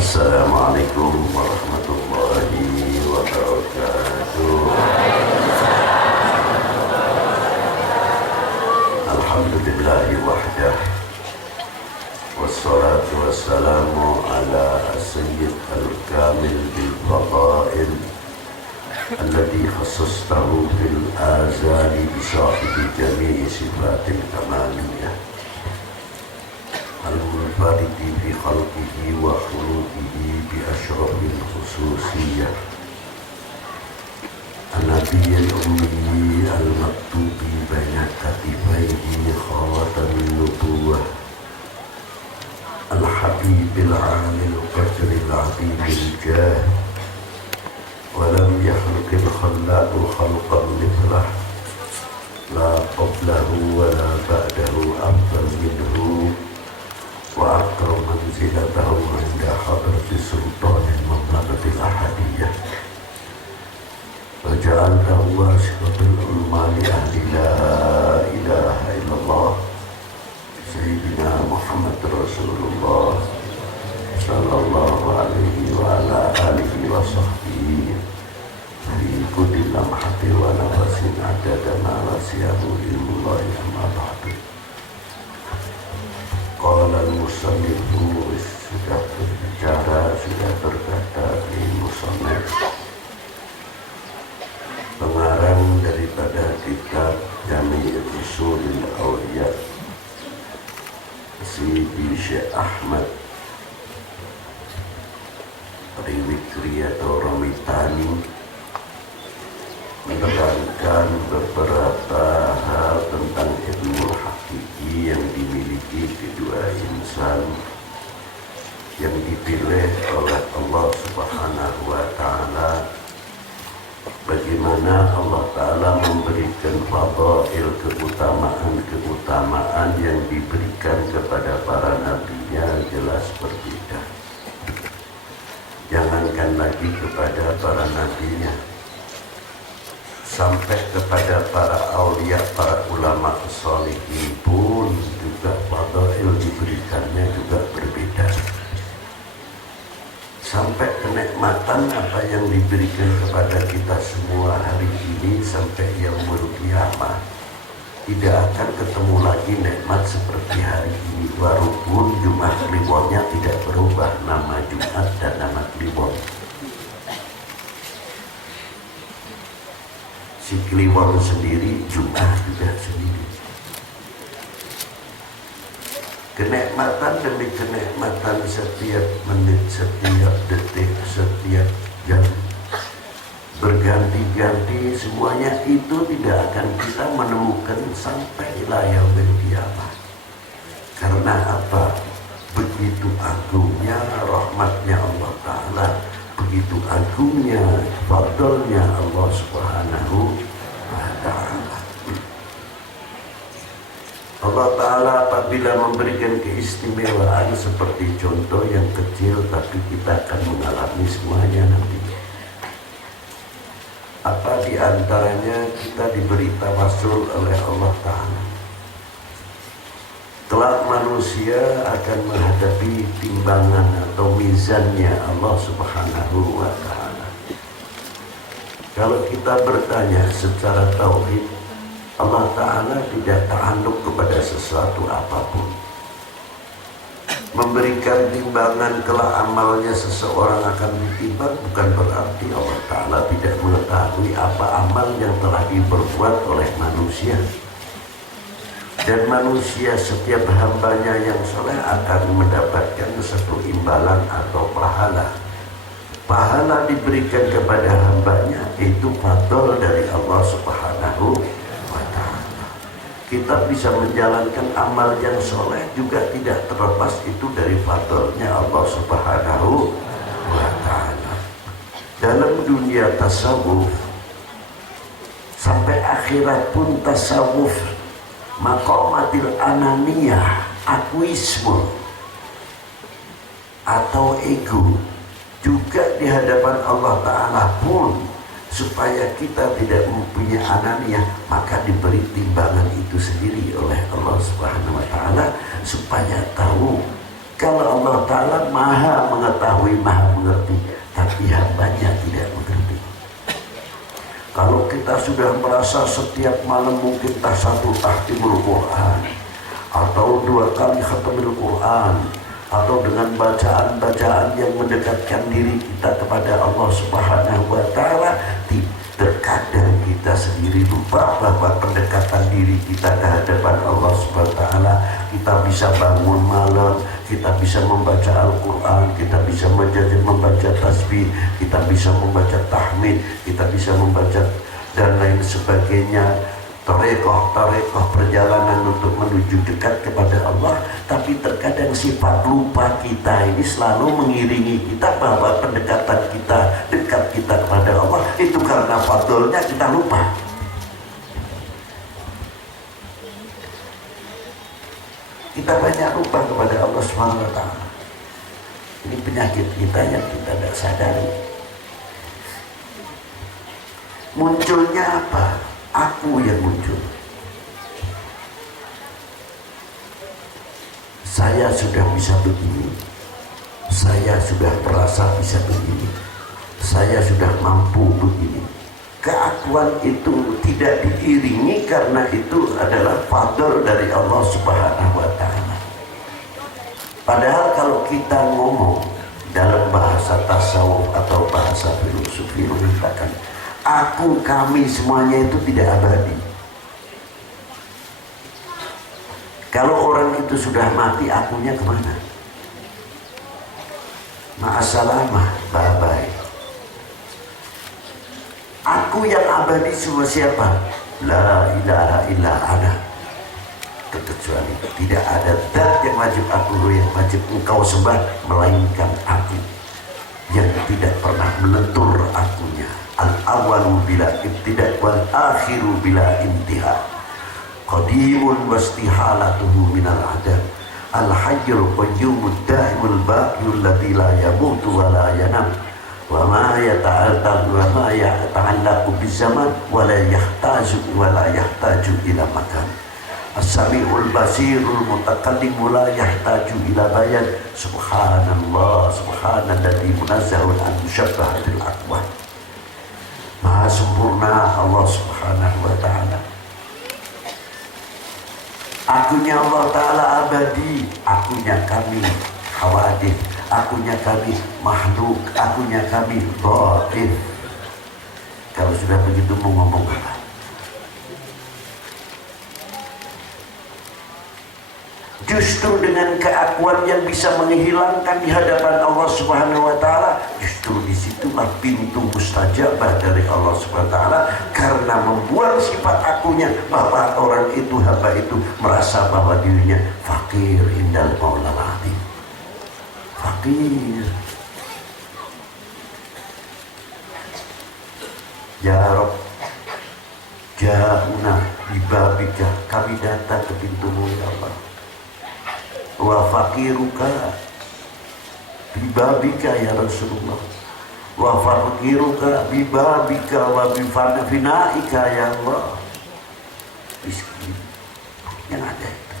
Assalamualaikum warahmatullahi wabarakatuh. Alhamdulillahi wahdah, wassalatu wassalamu ala as-sayyid al-kamil bil fadail alladhi khassastahu fil azali bisahibi jami'i sifatil kamaliyah al-munfaridi fi khalqihi wa khuluqihi bi ashrafil khususiyah an-nabiyyil ummi al-maktubi baina katifaihi khawatamin nubuwah al-habibil alil qadril azimil jah wa lam yakhluqil khallaqu khalqan mithlah la qablahu wa la ba'dahu afdal minhu wa akram manzilatahu inda hadrati sultanil mamlakatil ahadiyah wa ja'altahu wasifatan ulma li ahli la ilaha illallah Sayyidina Muhammad Rasulullah sallallahu alaihi wa ala alihi wa sahbihi fi kulli lamhati wa nafasin adada ma wasi'ahu ilmullahi amma ba'du. Qala al-musannifu sudah berbicara, sudah berkata di musannif pengarang daripada kitab Jami' Ushulil Awliya Sidi Syekh Ahmad Riwikri atau Ramitani menerangkan beberapa hal tentang ilmu hakiki yang dimiliki kedua insan yang dipilih oleh Allah Subhanahu wa Ta'ala. Bagaimana Allah Ta'ala memberikan fadail, keutamaan yang diberikan kepada para nabinya jelas berbeda. Jangankan lagi kepada para nabinya, sampai kepada para aulia, para ulama sholihin pun juga fadail diberikannya juga berbeda. Sampai kenikmatan apa yang diberikan kepada kita semua hari ini sampai yaumul qiyamah tidak akan ketemu lagi nikmat seperti hari ini, walaupun Jumat Kliwonnya tidak berubah, nama Jumat dan nama Kliwon. Si Kliwon sendiri, Jumat juga sendiri. Kenikmatan demi kenikmatan setiap menit, setiap detik, setiap jam berganti-ganti, semuanya itu tidak akan kita menemukan sampai ila yaumil qiyamah. Karena apa? Begitu agungnya rahmatnya Allah Ta'ala, begitu agungnya fadlnya Allah Subhanahu wa Ta'ala. Allah Ta'ala apabila memberikan keistimewaan seperti contoh yang kecil, tapi kita akan mengalami semuanya nanti. Apa diantaranya kita diberi tawasul oleh Allah Ta'ala. Kelak manusia akan menghadapi timbangan atau mizannya Allah Subhanahu wa Ta'ala. Kalau kita bertanya secara tauhid, Allah Ta'ala tidak tanduk kepada sesuatu apapun. Memberikan timbangan kelak amalnya seseorang akan ditimbang bukan berarti Allah Ta'ala tidak mengetahui apa amal yang telah diperbuat oleh manusia. Dan manusia setiap hambanya yang soleh akan mendapatkan satu imbalan atau pahala. Pahala diberikan kepada hambanya itu fadl dari Allah Subhanahu wa Ta'ala. Kita bisa menjalankan amal yang soleh juga tidak terlepas itu dari fadlnya Allah Subhanahu wa Ta'ala. Dalam dunia tasawuf sampai akhirat pun tasawuf maqamatil ananiyah, akuisme atau ego juga di hadapan Allah Ta'ala pun, supaya kita tidak mempunyai ananiyah, maka diberi timbangan itu sendiri oleh Allah Subhanahu wa Ta'ala supaya tahu Kalau Allah Ta'ala maha mengetahui, maha mengerti, tapi hambanya tidak mengerti. Kalau kita sudah merasa setiap malam mungkin satu tahtimul Quran, atau 2 kali khatamul Quran, atau dengan bacaan-bacaan yang mendekatkan diri kita kepada Allah Subhanahu wa Ta'ala, terkadang kita sendiri lupa bahwa pendekatan diri kita ke hadapan Allah Subhanahu wa Ta'ala, kita bisa bangun malam, kita bisa membaca Al-Quran, kita bisa membaca tasbih, kita bisa membaca tahmid, kita bisa membaca dan lain sebagainya, tarekoh perjalanan untuk menuju dekat kepada Allah. Tapi terkadang sifat lupa kita ini selalu mengiringi kita, bahwa pendekatan kita, dekat kita kepada Allah itu karena fadlnya kita lupa. Kita banyak lupa kepada Allah Subhanahu wa Ta'ala. Ini penyakit kita yang kita tidak sadari. Munculnya apa? Aku yang muncul. Saya sudah bisa begini, saya sudah merasa bisa begini, saya sudah mampu begini. Keakuan itu tidak diiringi karena itu adalah fadl dari Allah Subhanahu wa Ta'ala. Padahal kalau kita ngomong dalam bahasa tasawuf atau bahasa filosofi mengatakan aku, kami, semuanya itu tidak abadi. Kalau orang itu sudah mati, akunya kemana? Ma'asalamah, bye-bye. Aku yang abadi semua siapa? La ilaha illa ana. Kecuali tidak ada zat yang wajib aku, yang wajib engkau sembah, melainkan aku yang tidak pernah melentur akunya. Al-awalu bila ibtidak wal akhiru bila intiha, qadimun wastihalatuhu minal adam, al-hayyul qayyumud da'imul baqiyul ladzi la yamutu wa la yanam, wa ma yata'allaqu bizaman wa la yahtaju ila makan, as-sami'ul basirul mutakallimu la yahtaju ila bayan, subhanallah subhanalladzi munazzahun an musyabbahatil aqwam. Maha sempurna Allah Subhanahu wa Ta'ala. Akunya Allah Ta'ala abadi, akunya kami hawadith, akunya kami makhluk, akunya kami dhaif. Kalau sudah begitu mau ngomong apa? Justru dengan keakuan yang bisa menghilangkan di hadapan Allah Subhanahu wa Ta'ala, justru disitulah pintu mustajabah dari Allah Subhanahu wa Ta'ala, karena membuat sifat akunya, bahwa orang itu, hamba itu merasa bahwa dirinya fakir indal maulal azim. Fakir. Ya Rabb, ja'una bibabika, kami datang ke pintumu ya Allah. Wa fakiruka bibabika ya Rasulullah, wa fakiruka bibabika wa bifanaika ya Allah. Miskin yang ada itu.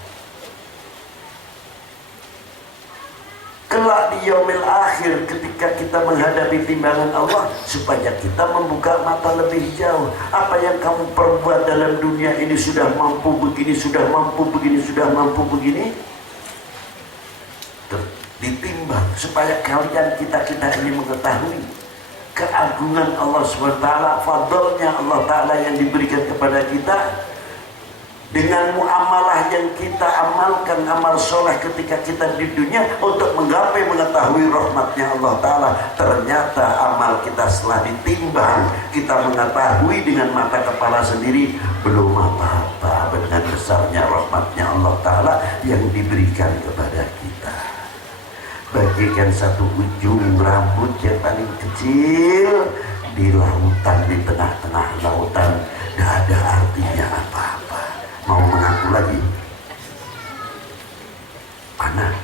Kelak di yaumil akhir, ketika kita menghadapi timbangan Allah, supaya kita membuka mata lebih jauh. Apa yang kamu perbuat dalam dunia ini, sudah mampu begini, sudah mampu begini, sudah mampu begini, ditimbang, supaya kalian kita ini mengetahui keagungan Allah SWT, fadlnya Allah Ta'ala yang diberikan kepada kita. Dengan muamalah yang kita amalkan, amal soleh ketika kita di dunia, untuk menggapai mengetahui rahmatnya Allah Ta'ala. Ternyata amal kita setelah ditimbang, kita mengetahui dengan mata kepala sendiri, belum apa-apa dengan besarnya rahmatnya Allah Ta'ala yang diberikan kepada kita. Bagikan satu ujung rambut yang paling kecil di lautan, di tengah-tengah lautan, gak ada artinya apa-apa. Mau mengaku lagi? Panah.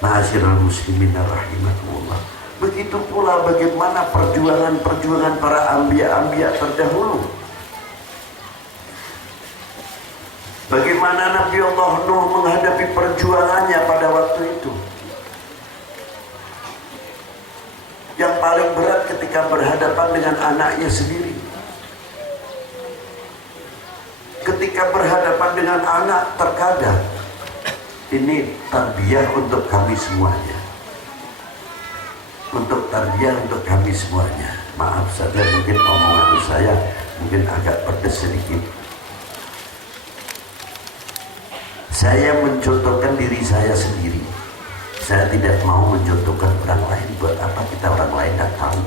Ma'asyiral muslimin rahimakumullah. Begitu pula bagaimana perjuangan para anbiya terdahulu. Bagaimana bagaimana Nabi Allah Nuh menghadapi perjuangannya pada waktu itu. Yang paling berat ketika berhadapan dengan anaknya sendiri. Ketika berhadapan dengan anak, terkadang ini tarbiyah untuk kami semuanya. Untuk tarbiyah untuk kami semuanya. Maaf saja mungkin omongan saya mungkin agak pedes sedikit. Saya mencontohkan diri saya sendiri. Saya tidak mau mencontohkan orang lain. Buat apa kita orang lain tidak tahu.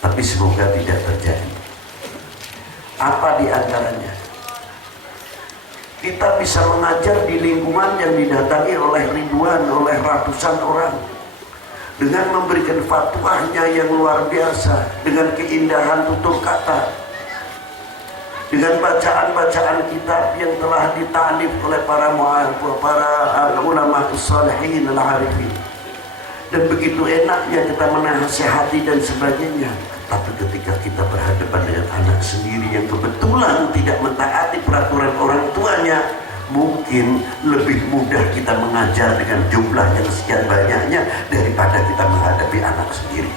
Tapi semoga tidak terjadi. Apa di antaranya? Kita bisa mengajar di lingkungan yang didatangi oleh ribuan, oleh ratusan orang, dengan memberikan fatwanya yang luar biasa, dengan keindahan tutur kata, dengan bacaan-bacaan kitab yang telah ditalif oleh para ulama salihin al-arifin. Dan begitu enaknya kita menasihati dan sebagainya. Tapi ketika kita berhadapan dengan anak sendiri yang kebetulan tidak mentaati peraturan orang tuanya, mungkin lebih mudah kita mengajar dengan jumlah yang sekian banyaknya daripada kita menghadapi anak sendiri.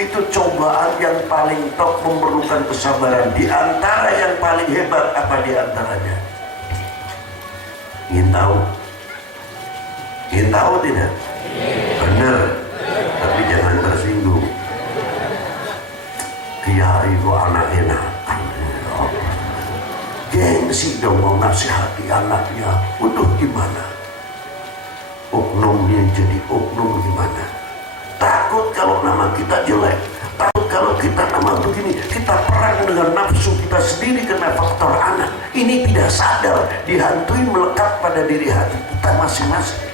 Itu cobaan yang paling top, memerlukan kesabaran. Di antara yang paling hebat apa di antaranya? Ingin tahu? Ingin tahu tidak? Benar. Tapi jangan tersinggung. Kiai kok anak enakan. Gengsi dong mau nasihati anaknya. Udah gimana? Oknumnya jadi oknum gimana? Takut kalau nama kita jelek, takut kalau kita nama begini, kita perang dengan nafsu kita sendiri karena faktor anak. Ini tidak sadar, dihantui melekat pada diri hati kita masing-masing.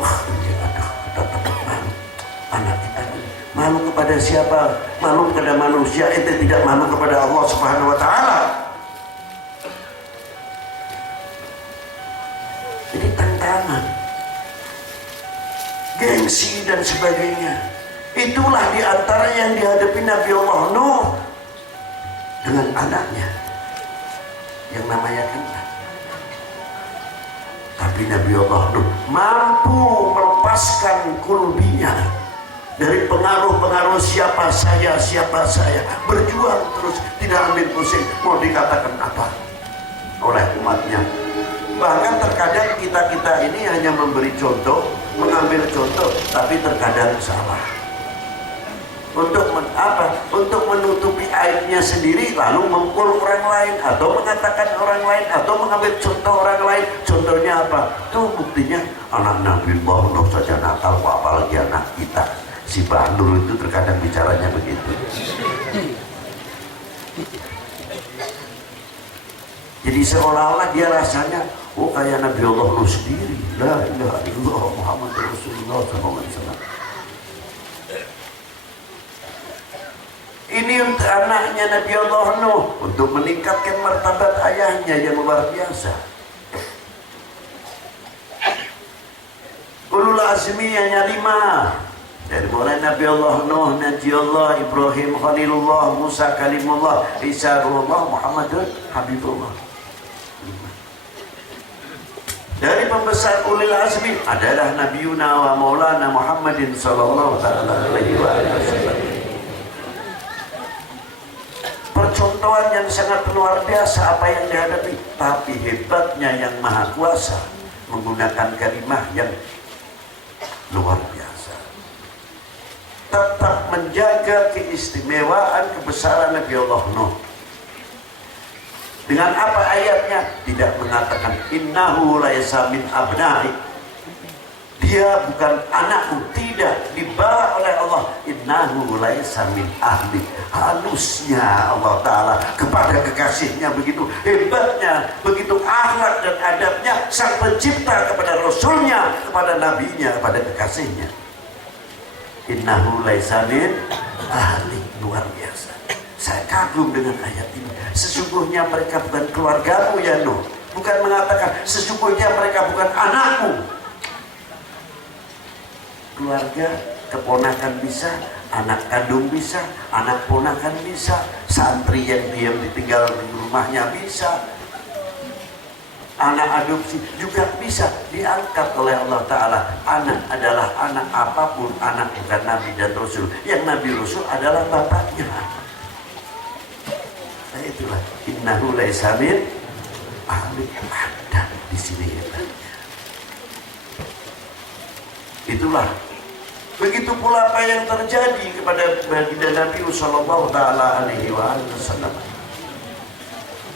Wah, ini aduh, kita takut malu. Anak kita ini malu kepada siapa? Malu kepada manusia, itu tidak malu kepada Allah Subhanahu wa Ta'ala. Jadi tantangan, gengsi dan sebagainya. Itulah diantara yang dihadapi Nabi Allah Nuh dengan anaknya yang namanya Kan'an. Tapi Nabi Allah Nuh mampu melepaskan kulbinya dari pengaruh-pengaruh siapa saya, berjuang terus, tidak ambil pusing mau dikatakan apa oleh umatnya. Bahkan terkadang kita ini hanya memberi contoh, mengambil contoh, tapi terkadang salah. Untuk menutupi aibnya sendiri, lalu memukul orang lain, atau mengatakan orang lain, atau mengambil contoh orang lain. Contohnya apa? Tuh buktinya anak Nabi Nuh saja nakal, apalagi anak kita. Si Bahnur itu terkadang bicaranya begitu. Jadi seolah-olah dia rasanya, oh kayak Nabi Allah Nuh sendiri. La ilaha illallah Muhammad Rasulullah SAW. Ini untuk anaknya Nabi Allah Nuh, untuk meningkatkan martabat ayahnya yang luar biasa. Ulul azmi hanya 5. Dari mulai Nabi Allah Nuh, Nabi Allah, Ibrahim, Khalilullah, Musa, Kalimullah, Isa, Ruhullah, Muhammadun, Habibullah. Dari pembesar ulil azmi adalah Nabiuna wa Maulana Muhammadin sallallahu alaihi wasallam. Percontohan yang sangat luar biasa apa yang dihadapi, tapi hebatnya yang Maha Kuasa menggunakan kalimah yang luar biasa. Tetap menjaga keistimewaan kebesaran Nabi Allah Nuh. Dengan apa ayatnya? Tidak mengatakan innahu laisa min abna'i, dia bukan anakku, tidak, dibawa oleh Allah innahu laisa min ahli. Halusnya Allah Ta'ala kepada kekasihnya, begitu hebatnya, begitu akhlak dan adabnya sang pencipta kepada Rasulnya, kepada nabinya, kepada kekasihnya. Innahu laisa min ahli. Luar biasa. Saya kagum dengan ayat ini. Sesungguhnya mereka bukan keluargamu ya Nuh. Bukan mengatakan sesungguhnya mereka bukan anakmu. Keluarga, keponakan bisa, anak kandung bisa, anak ponakan bisa, santri yang diam ditinggal di rumahnya bisa, anak adopsi juga bisa diangkat oleh Allah Ta'ala. Anak adalah anak apapun, anak bukan Nabi dan Rasul. Yang Nabi Rasul adalah bapaknya. Nah itulah, innahu laisa min ahli, ada di sini hebatnya. Itulah. Begitu pula apa yang terjadi kepada baginda Nabi sallallahu taala alaihi wasallam.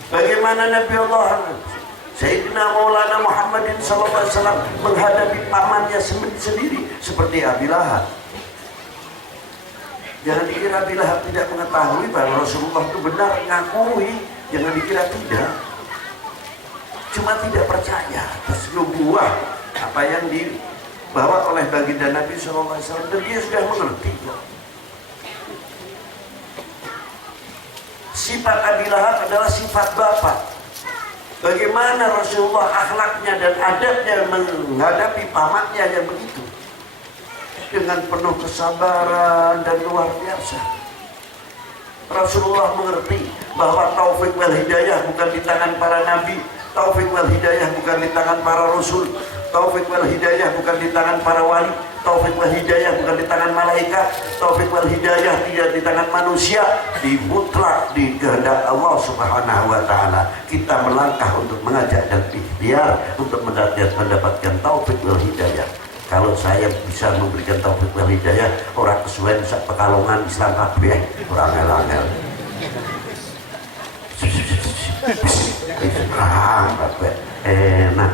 Bagaimana Nabi Allah Sayyidina Maulana Muhammadin sallallahu alaihi wasallam menghadapi pamannya sendiri seperti Abi Lahab. Jangan dikira Abi Lahab tidak mengetahui bahwa Rasulullah itu benar, ngakui, jangan dikira tidak. Cuma tidak percaya atas nubuah apa yang dibawa oleh baginda Nabi SAW, dan dia sudah mengerti. Sifat Abi Lahab adalah sifat bapak. Bagaimana Rasulullah akhlaknya dan adabnya menghadapi pamannya yang begitu, dengan penuh kesabaran dan luar biasa. Rasulullah mengerti bahwa taufik wal hidayah bukan di tangan para nabi, taufik wal hidayah bukan di tangan para rasul, taufik wal hidayah bukan di tangan para wali, taufik wal hidayah bukan di tangan malaikat, taufik wal hidayah tidak di tangan manusia, dimutlak di kehendak Allah Subhanahu wa taala. Kita melangkah untuk mengajak dan ikhtiar untuk mendapatkan taufik wal hidayah. Kalau saya bisa memberikan taufik wal hidayah, orang kesuwen sak Pekalongan Islam kabeh, orang angel-angel. Enak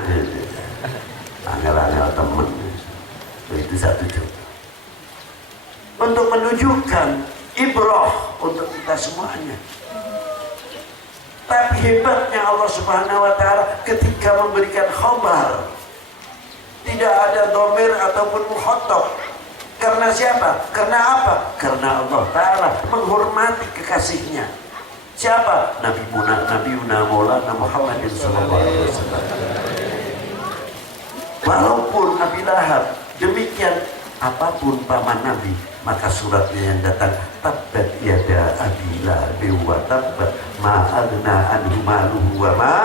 angel-angel temen. Itu satu contoh untuk menunjukkan ibrah untuk kita semuanya. Tapi hebatnya Allah Subhanahu wa taala ketika memberikan khabar, tidak ada dhamir ataupun mukhatab. Karena siapa? Karena apa? Karena Allah Ta'ala menghormati kekasihnya. Siapa? Nabi Maulana Muhammadin sallallahu alaihi wasallam. Walaupun Abi Lahab demikian apapun paman Nabi, maka suratnya yang datang, tabbat yada Abi Lahab wa tabbat ma aghna anhu maluhu wa ma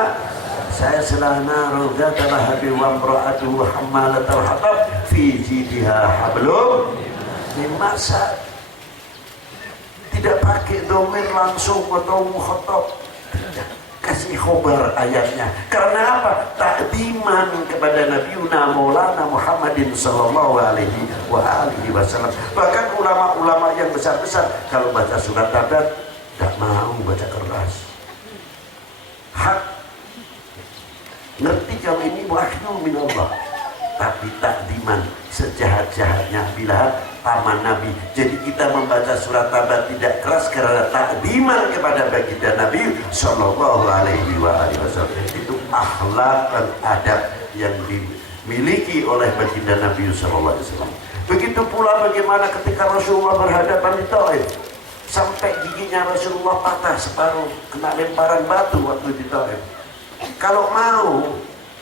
sayasla naran dzata lahabin wa imra'atuhu hammalatal hatab fi jidha hablum min masad. Tidak pakai dhamir langsung atau mukhatab, tidak, kasih khobar ayatnya. Karena apa? Takdiman kepada Nabiuna Maulana Muhammadin sallallahu alaihi wasallam. Bahkan ulama-ulama yang besar-besar kalau baca surat Tabat tidak mau baca keras. Hak ngerti kalau ini wahyu min Allah, tapi takdiman sejahat-jahatnya bila paman Nabi. Jadi kita membaca surat Tabat tidak keras karena takdiman kepada baginda Nabi sallallahu alaihi wasallam. Itu akhlak dan adab yang dimiliki oleh baginda Nabi sallallahu alaihi wasallam. Begitu pula bagaimana ketika Rasulullah berhadapan di Taif, sampai giginya Rasulullah patah separuh kena lemparan batu waktu di Taif. Kalau mau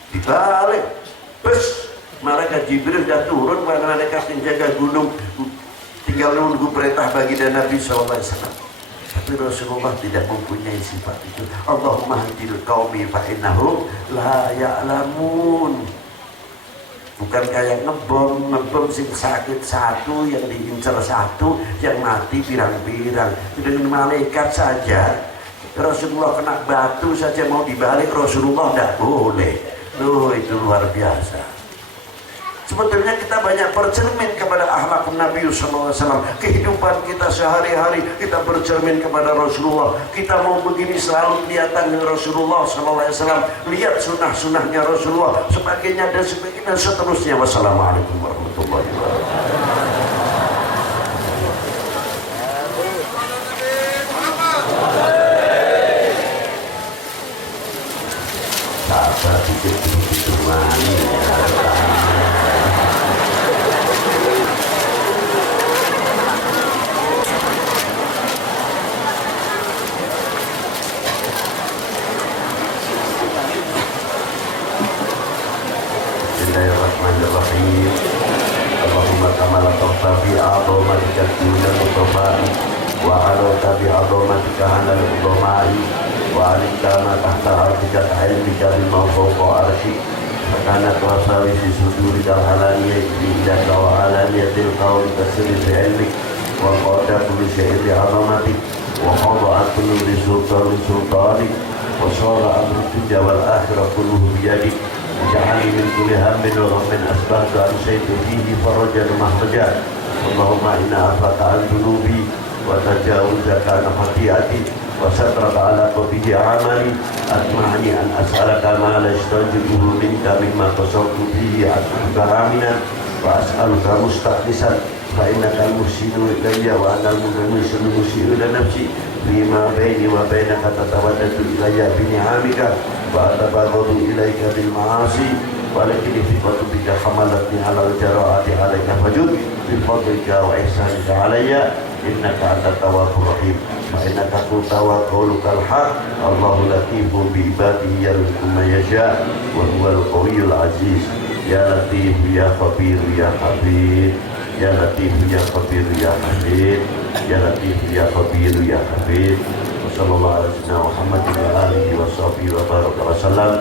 dibalik, bus malaikat Jibril sudah turun, malaikat yang jaga gunung tinggal nunggu perintah baginda Nabi SAW. Tapi Rasulullah tidak mempunyai sifat itu. Allahumma hadil qaumi fa innahum la ya'lamun. Bukan kayak ngebom sing sakit satu, yang diincar satu, yang mati pirang-pirang. Dengan malaikat saja Rasulullah kena batu saja mau dibalik, Rasulullah tidak boleh. Loh, itu luar biasa. Sebetulnya kita banyak bercermin kepada akhlak Nabi SAW. Kehidupan kita sehari-hari kita bercermin kepada Rasulullah. Kita mau begini selalu kelihatan dengan Rasulullah SAW. Lihat sunnah-sunnahnya Rasulullah, sebagainya dan sebagainya dan seterusnya. Wassalamualaikum warahmatullahi wabarakatuh. Sabar dikit-dikit wani Bismillahirrahmanirrahim. Allahumma وملا تغتفي عظمتك دون الخطباء وعلوت بعظمتك على العظماء وعلمت ما تحت عرشك كعلمك بما فوق عرشك فكانت وساوس صدورك العلانية عندك وعلانية القول تسر بعلمك وقاد كل شيء بعظمتك وخضعت كل لسلطان سلطانك وصار أمر الدنيا والآخرة كله بيدك وجعلني من كل هم وغم أصبحت أمسيت فيه فرجا ومخرجا اللهم إنا عفاك عن ذنوبي وتجاوزك عن خطيئتي وسترك على قبه عملي أطمعني أن أسألك ما لا يستوجبه منك مما قصرت فيه أسألك آمنا وأسألك مستخلصا فإنك المحسن إلي وأنا المحسن المسيء لنفسي فيما بيني وبينك تتودد إلي بنعمك وأتبغض إليك بالمعاصي ولكن ثقة بك حملتني على الجراءة عليك فجد بفضلك وإحسانك علي إنك أنت التواب الرحيم فإنك قلت وقولك الحق الله لطيف بعباده يرزق من يشاء وهو القوي العزيز يا لطيف يا خبير يا حبيب يا لطيف يا خبير يا حبيب يا لطيف يا خبير يا حبيب وصلى الله على سيدنا محمد وعلى آله وصحبه وبارك وسلم.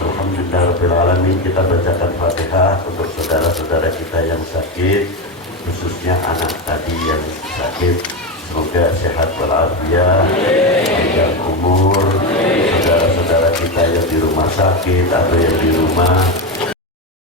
Alhamdulillahirrahmanirrahim. Kita bacakan Fatihah untuk saudara-saudara kita yang sakit, khususnya anak tadi yang sakit. Semoga sehat walafiat, panjang umur. Saudara-saudara kita yang di rumah sakit atau yang di rumah,